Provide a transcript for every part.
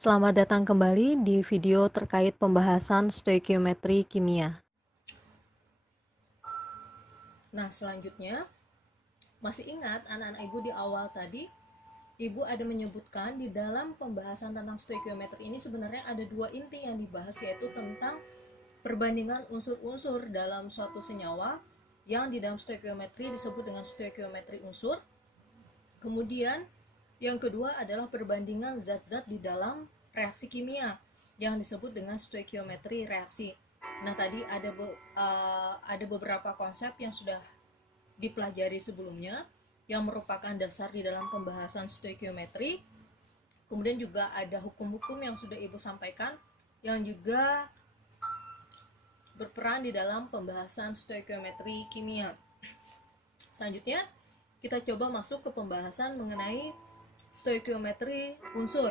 Selamat datang kembali di video terkait pembahasan stoikiometri kimia. Nah, selanjutnya, masih ingat anak-anak ibu di awal tadi, ibu ada menyebutkan di dalam pembahasan tentang stoikiometri ini sebenarnya ada dua inti yang dibahas, yaitu tentang perbandingan unsur-unsur dalam suatu senyawa yang di dalam stoikiometri disebut dengan stoikiometri unsur. Kemudian yang kedua adalah perbandingan zat-zat di dalam reaksi kimia yang disebut dengan stoikiometri reaksi. Nah, tadi ada beberapa konsep yang sudah dipelajari sebelumnya yang merupakan dasar di dalam pembahasan stoikiometri. Kemudian juga ada hukum-hukum yang sudah Ibu sampaikan yang juga berperan di dalam pembahasan stoikiometri kimia. Selanjutnya, kita coba masuk ke pembahasan mengenai stoikiometri unsur.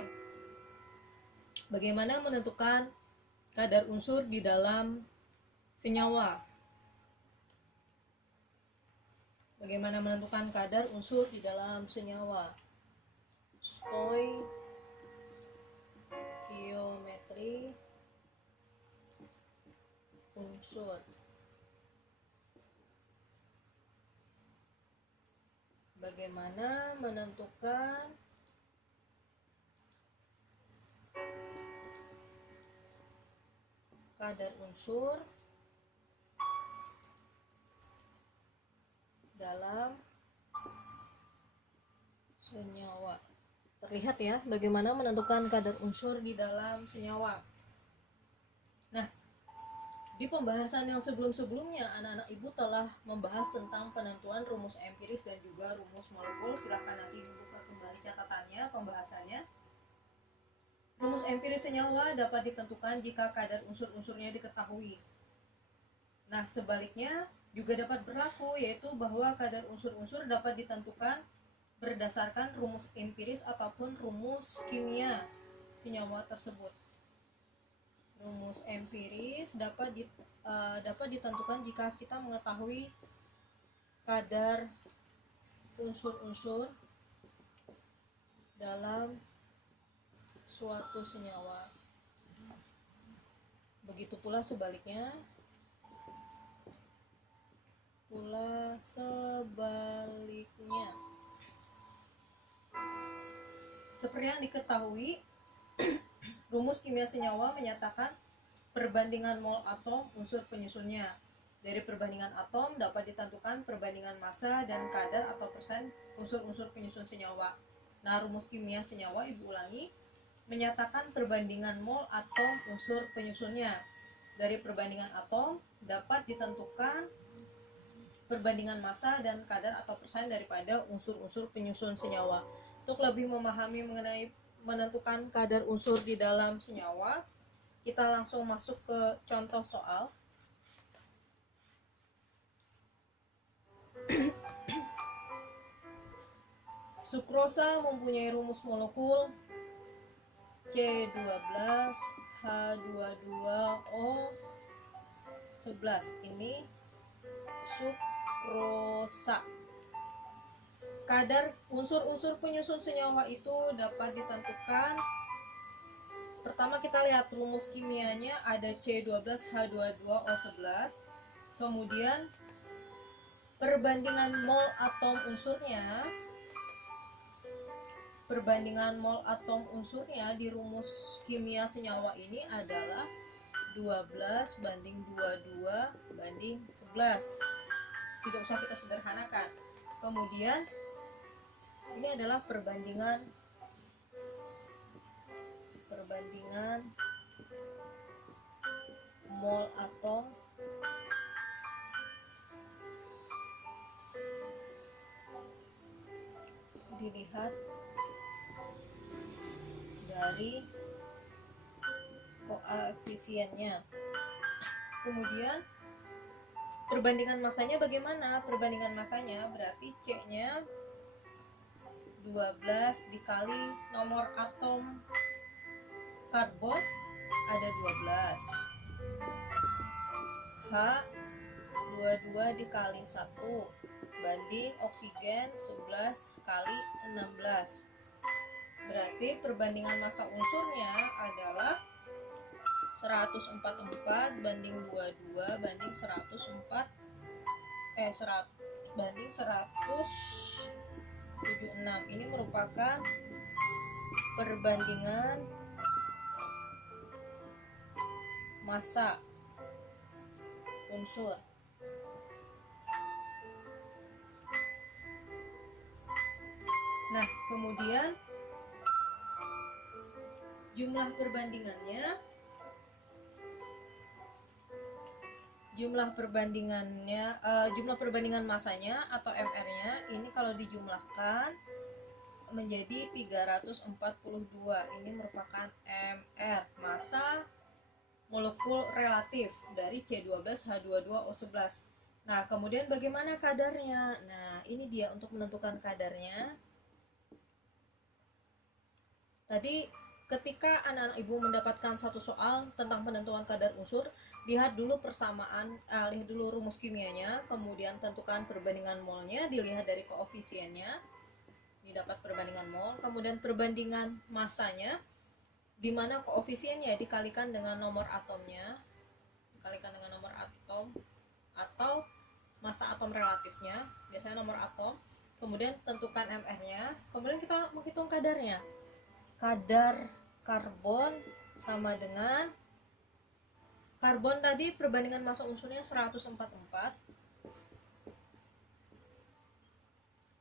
Bagaimana menentukan kadar unsur di dalam senyawa? Bagaimana menentukan kadar unsur di dalam senyawa? Stoikiometri unsur. Bagaimana menentukan kadar unsur dalam senyawa? Terlihat ya bagaimana menentukan kadar unsur di dalam senyawa. Nah, di pembahasan yang sebelum-sebelumnya anak-anak ibu telah membahas tentang penentuan rumus empiris dan juga rumus molekul. Silahkan nanti dibuka kembali catatannya, pembahasannya. Rumus empiris senyawa dapat ditentukan jika kadar unsur-unsurnya diketahui. Nah, sebaliknya juga dapat berlaku, yaitu bahwa kadar unsur-unsur dapat ditentukan berdasarkan rumus empiris ataupun rumus kimia senyawa tersebut. Rumus empiris dapat ditentukan jika kita mengetahui kadar unsur-unsur dalam suatu senyawa. Begitu pula sebaliknya. Seperti yang diketahui, rumus kimia senyawa menyatakan perbandingan mol atom unsur penyusunnya. Dari perbandingan atom dapat ditentukan perbandingan massa dan kadar atau persen unsur-unsur penyusun senyawa. Nah, rumus kimia senyawa, ibu ulangi, menyatakan perbandingan mol atom unsur penyusunnya. Dari perbandingan atom dapat ditentukan perbandingan massa dan kadar atau persen daripada unsur-unsur penyusun senyawa. Untuk lebih memahami mengenai menentukan kadar unsur di dalam senyawa, kita langsung masuk ke contoh soal. Sukrosa mempunyai rumus molekul C12H22O11. Ini sukrosa. Kadar unsur-unsur penyusun senyawa itu dapat ditentukan. Pertama kita lihat rumus kimianya, ada C12H22O11. Kemudian perbandingan mol atom unsurnya. Perbandingan mol atom unsurnya di rumus kimia senyawa ini adalah 12 banding 22 banding 11. Tidak usah kita sederhanakan. Kemudian ini adalah perbandingan mol atom dilihat dari koefisiennya. Kemudian perbandingan masanya bagaimana? Perbandingan masanya berarti C-nya 12 dikali nomor atom karbon ada 12. H 22 dikali 1 banding oksigen 11 kali 16. Berarti perbandingan massa unsurnya adalah 144 banding 22 banding 104 banding 176. Ini merupakan perbandingan massa unsur. Nah, kemudian jumlah perbandingan massanya atau MR-nya ini kalau dijumlahkan menjadi 342. Ini merupakan MR, massa molekul relatif dari C12H22O11. Nah, kemudian bagaimana kadarnya? Nah, ini dia untuk menentukan kadarnya. Tadi ketika anak-anak ibu mendapatkan satu soal tentang penentuan kadar unsur, lihat dulu lihat dulu rumus kimianya, kemudian tentukan perbandingan molnya, dilihat dari koefisiennya, didapat perbandingan mol, kemudian perbandingan massanya, di mana koefisiennya dikalikan dengan nomor atomnya, atau massa atom relatifnya, biasanya nomor atom, kemudian tentukan MR-nya, kemudian kita menghitung kadarnya. Kadar karbon sama dengan karbon tadi perbandingan massa unsurnya 144.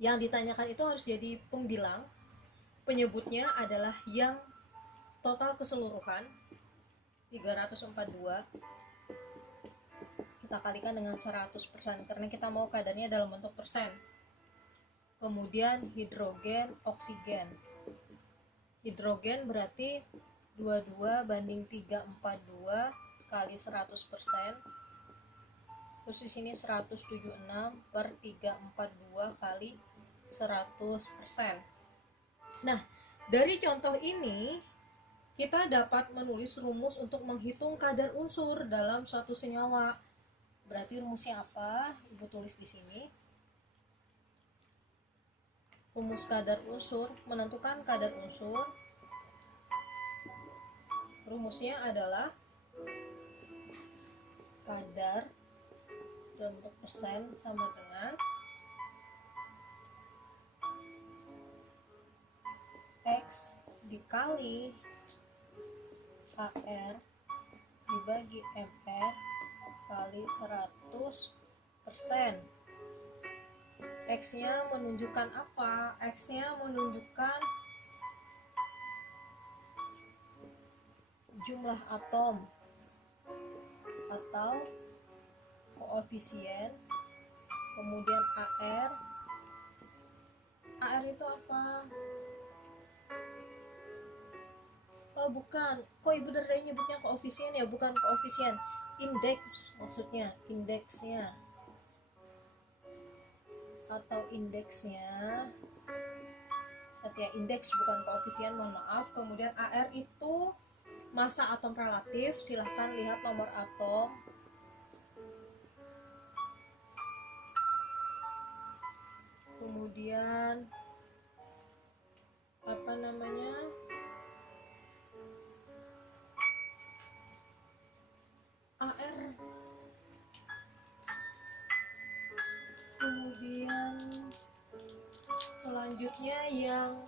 Yang ditanyakan itu harus jadi pembilang. Penyebutnya adalah yang total keseluruhan 342. Kita kalikan dengan 100% karena kita mau kadarnya dalam bentuk persen. Kemudian hidrogen, oksigen. Hidrogen berarti 22 banding 342 kali 100%. Terus di sini 176 per 342 kali 100%. Nah, dari contoh ini kita dapat menulis rumus untuk menghitung kadar unsur dalam suatu senyawa. Berarti rumusnya apa? Ibu tulis di sini. Rumus kadar unsur, menentukan kadar unsur, rumusnya adalah kadar dalam bentuk persen sama dengan X dikali AR dibagi MR kali 100%. X-nya menunjukkan apa? X-nya menunjukkan jumlah atom atau koefisien. Kemudian AR itu apa? Oh bukan, kok ibu dari nyebutnya koefisien ya? Bukan koefisien, indeks maksudnya, indeksnya atau indeksnya. Tapi ya, indeks bukan koefisien, mohon maaf. Kemudian AR itu massa atom relatif, silahkan lihat nomor atom. Kemudian apa namanya? AR. Kemudian selanjutnya yang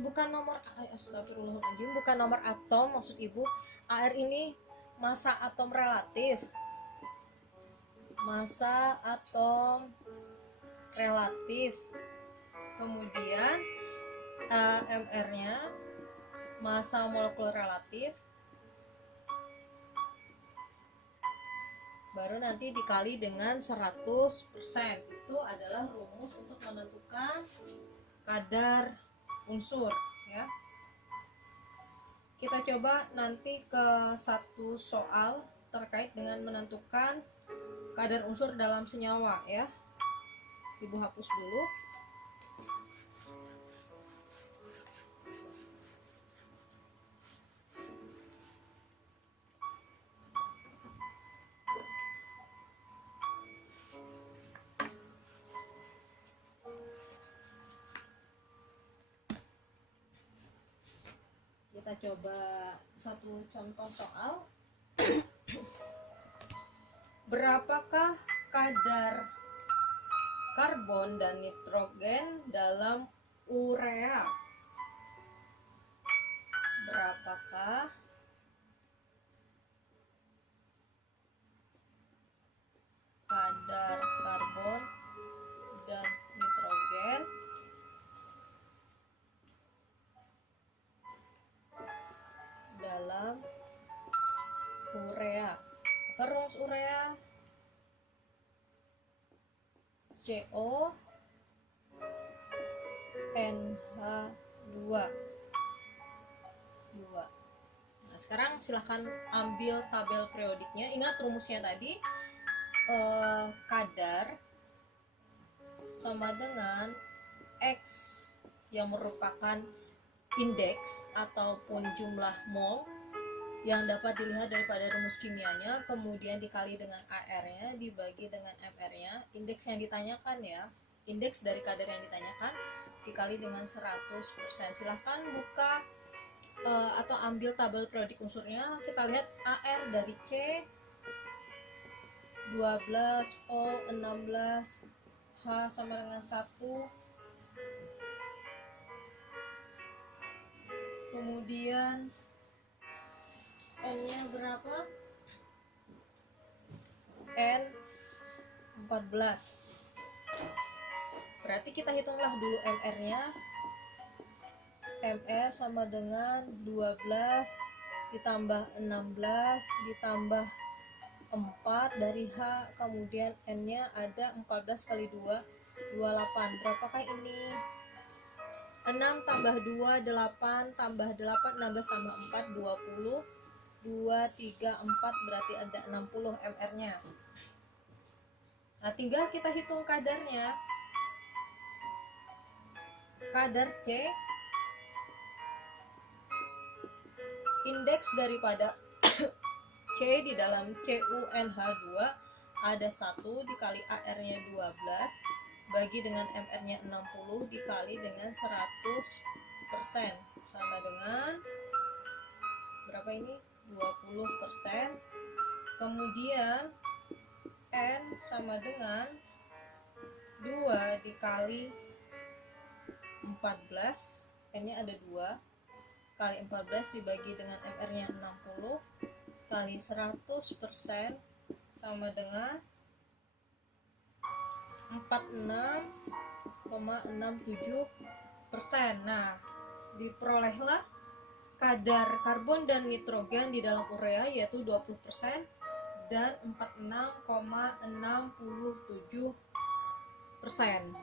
bukan nomor astagfirullahaladzim, bukan nomor atom maksud ibu. AR ini massa atom relatif. Massa atom relatif. Kemudian MR-nya massa molekul relatif. Baru nanti dikali dengan 100%. Itu adalah rumus untuk menentukan kadar unsur ya. Kita coba nanti ke satu soal terkait dengan menentukan kadar unsur dalam senyawa ya. Ibu hapus dulu. kita coba satu contoh soal. Berapakah kadar karbon dan nitrogen dalam urea? Berapakah kadar karbon dan nitrogen dalam urea? Apa rumus urea? CO NH2. Nah, sekarang silahkan ambil tabel periodiknya. Ingat rumusnya tadi, kadar sama dengan X yang merupakan indeks ataupun jumlah mol yang dapat dilihat daripada rumus kimianya, kemudian dikali dengan AR-nya dibagi dengan FR-nya, indeks yang ditanyakan ya, indeks dari kadar yang ditanyakan dikali dengan 100%. Silahkan buka atau ambil tabel periodik unsurnya. Kita lihat AR dari C 12, O 16, H sama dengan 1, kemudian N-nya berapa? N 14. Berarti kita hitunglah dulu MR-nya. MR sama dengan 12 ditambah 16 ditambah 4 dari H, kemudian N-nya ada 14 kali 2, 28. Berapakah ini? 6 tambah 2, 8 tambah 8, 16 tambah 4, 20. 2, 3, 4 berarti ada 60 MR-nya. Nah, tinggal kita hitung kadarnya. Kadar C, indeks daripada C di dalam CuNH2 ada 1 dikali AR-nya 12 bagi dengan MR-nya 60 dikali dengan 100% sama dengan berapa ini? 20%. Kemudian N sama dengan 2 dikali 14, N-nya ada 2 kali 14 dibagi dengan MR-nya 60 kali 100% sama dengan 46,67%. Nah, diperolehlah kadar karbon dan nitrogen di dalam urea yaitu 20% dan 46,67%.